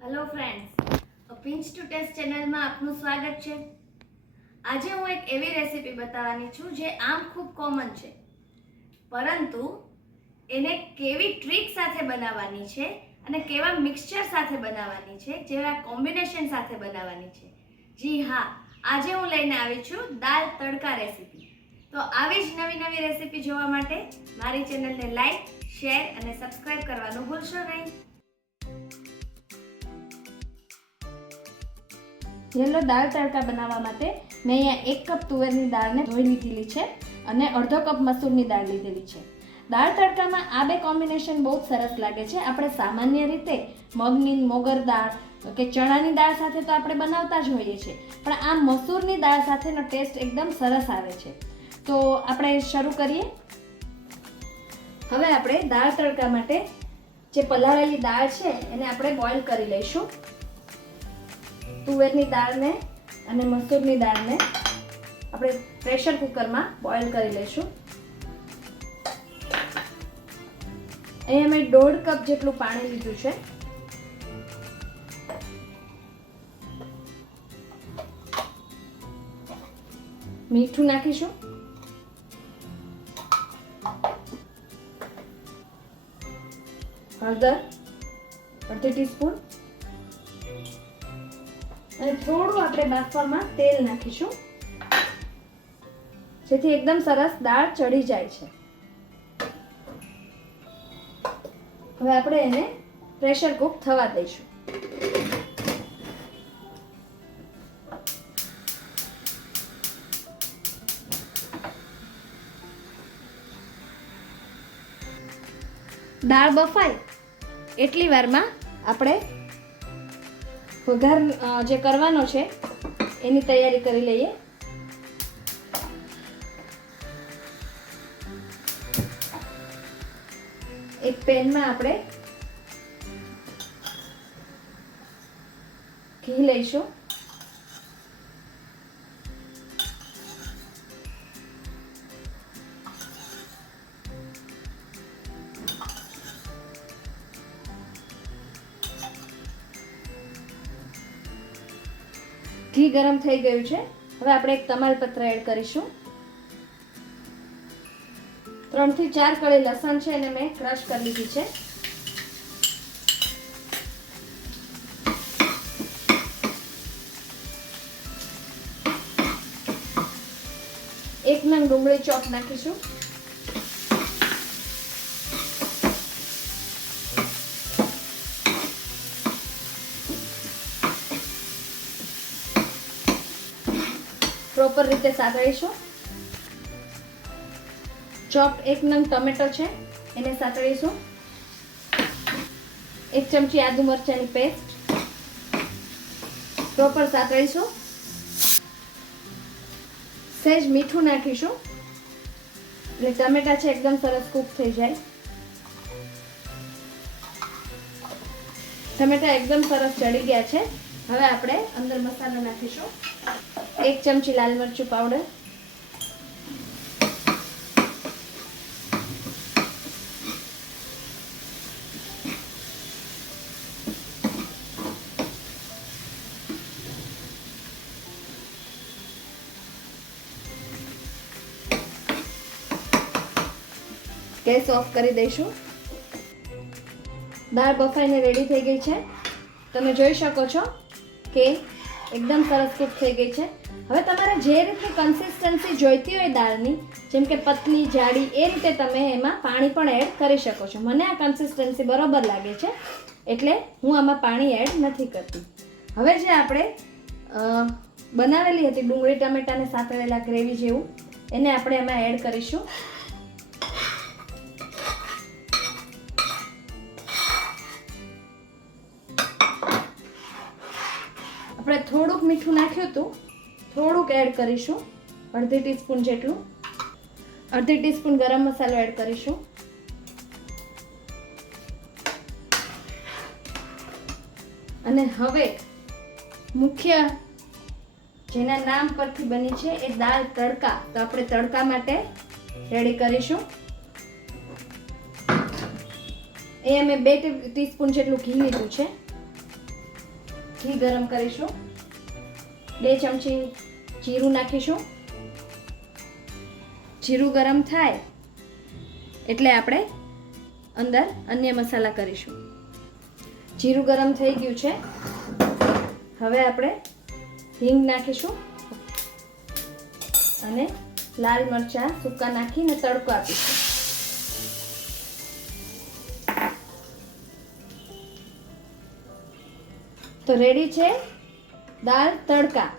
Hello friends, pinch to taste ચેનલમાં આપનું સ્વાગત છે। આજે હું એક એવી રેસીપી બતાવવાની છું જે આમ ખૂબ કોમન છે, પરંતુ એને કેવી ટ્રીક સાથે બનાવવાની છે અને કેવા મિક્સચર સાથે બનાવવાની છે, જેવા કોમ્બિનેશન સાથે બનાવવાની છે। જી હા, આજે હું લઈને આવી છું દાળ તડકા રેસીપી। તો આવી જ નવી નવી રેસીપી જોવા માટે મારી ચેનલને લાઈક, શેર અને સબસ્ક્રાઇબ કરવાનું ભૂલશો નહીં। યલો દાળ તડકા બનાવવા માટે મેં અહીંયા 1 કપ તુવેરની દાળને ધોઈ લીધેલી છે અને અડધો કપ મસૂરની દાળ લીધેલી છે। દાળ તડકામાં આ બે કોમ્બિનેશન બહુ જ સરસ લાગે છે। આપણે સામાન્ય રીતે મગની મોગર દાળ કે ચણાની દાળ સાથે તો આપણે બનાવતા જ હોઈએ છીએ, પણ આ મસૂરની દાળ સાથેનો ટેસ્ટ એકદમ સરસ આવે છે। તો આપણે શરૂ કરીએ। હવે આપણે દાળ તડકા માટે જે પલાળેલી દાળ છે એને આપણે બોઇલ કરી લઈશું। તુવેરની દાળને અને મસૂરની દાળને આપણે પ્રેશર કુકરમાં બોઇલ કરી લઈશું। અહીંયા મેં 1.5 કપ જેટલું પાણી લીધું છે। મીઠું નાખીશું, હળદર અડધી ટીસ્પૂન અને થોડું આપણે બાફવામાં તેલ નાખીશું, જેથી એકદમ સરસ દાળ ચડી જાય છે। હવે આપણે એને પ્રેશર કુક થવા દઈશું। દાળ બફાય એટલી વારમાં આપણે વઘાર જે કરવાનો છે એની તૈયારી કરી લઈએ। એક પેનમાં આપણે ઘી લઈશું, ઘી ગરમ થઈ ગયું છે। હવે આપણે એક તમાલપત્ર એડ કરીશું। 3 થી 4 કળી લસણ છે એને મેં ક્રશ કરી લીધી છે। એક નંગ ડુંગળી ચોપ નાખીશું, પ્રોપર રીતે સાતળીશું। ચોપ 1 નંગ ટમેટો છે એને સાતળીશું। 1 ચમચી આદુ મરચાંની પેસ્ટ પ્રોપર સાતળીશું। સહેજ મીઠું નાખીશું એટલે ટમેટા છે એકદમ સરસ કૂક થઈ જાય। ટમેટા એકદમ સરસ ચડી ગયા છે। હવે આપણે અંદર મસાલો નાખીશું। 1 ચમચી લાલ મરચું પાવડર, ગેસ ઓફ કરી દઈશું। દાળ બફાઈને રેડી થઈ ગઈ છે। તમે જોઈ શકો છો કે એકદમ સરસ કૂક થઈ ગઈ છે। હવે તમારે જે રીતની કન્સિસ્ટન્સી જોઈતી હોય દાળની, જેમ કે પતલી જાડી, એ રીતે તમે એમાં પાણી પણ એડ કરી શકો છો। મને આ કન્સિસ્ટન્સી બરોબર લાગે છે એટલે હું આમાં પાણી એડ નથી કરતી। હવે જે આપણે બનાવેલી હતી ડુંગળી ટમેટાને સાતળેલા ગ્રેવી જેવું, એને આપણે એમાં એડ કરીશું। આપણે થોડુંક મીઠું નાખ્યું હતું, થોડુંક એડ કરીશું, અડધી ટીસ્પૂન જેટલું। અડધી ટીસ્પૂન ગરમ મસાલો એડ કરીશું। અને હવે મુખ્ય જેના નામ પરથી બની છે એ દાળ તડકા, તો આપણે તડકા માટે રેડી કરીશું। એ મેં 2 ટીસ્પૂન જેટલું ઘી લીધું છે। ઘી ગરમ કરીશું. 2 ચમચી જીરું નાખીશું. જીરું ગરમ થાય એટલે આપણે અંદર અન્ય મસાલા કરીશું. જીરું ગરમ થઈ ગયું છે. હવે આપણે હિંગ નાખીશું અને લાલ મરચાં સૂકા નાખીને તડકો આપીશું. તો રેડી છે દાળ તડકા.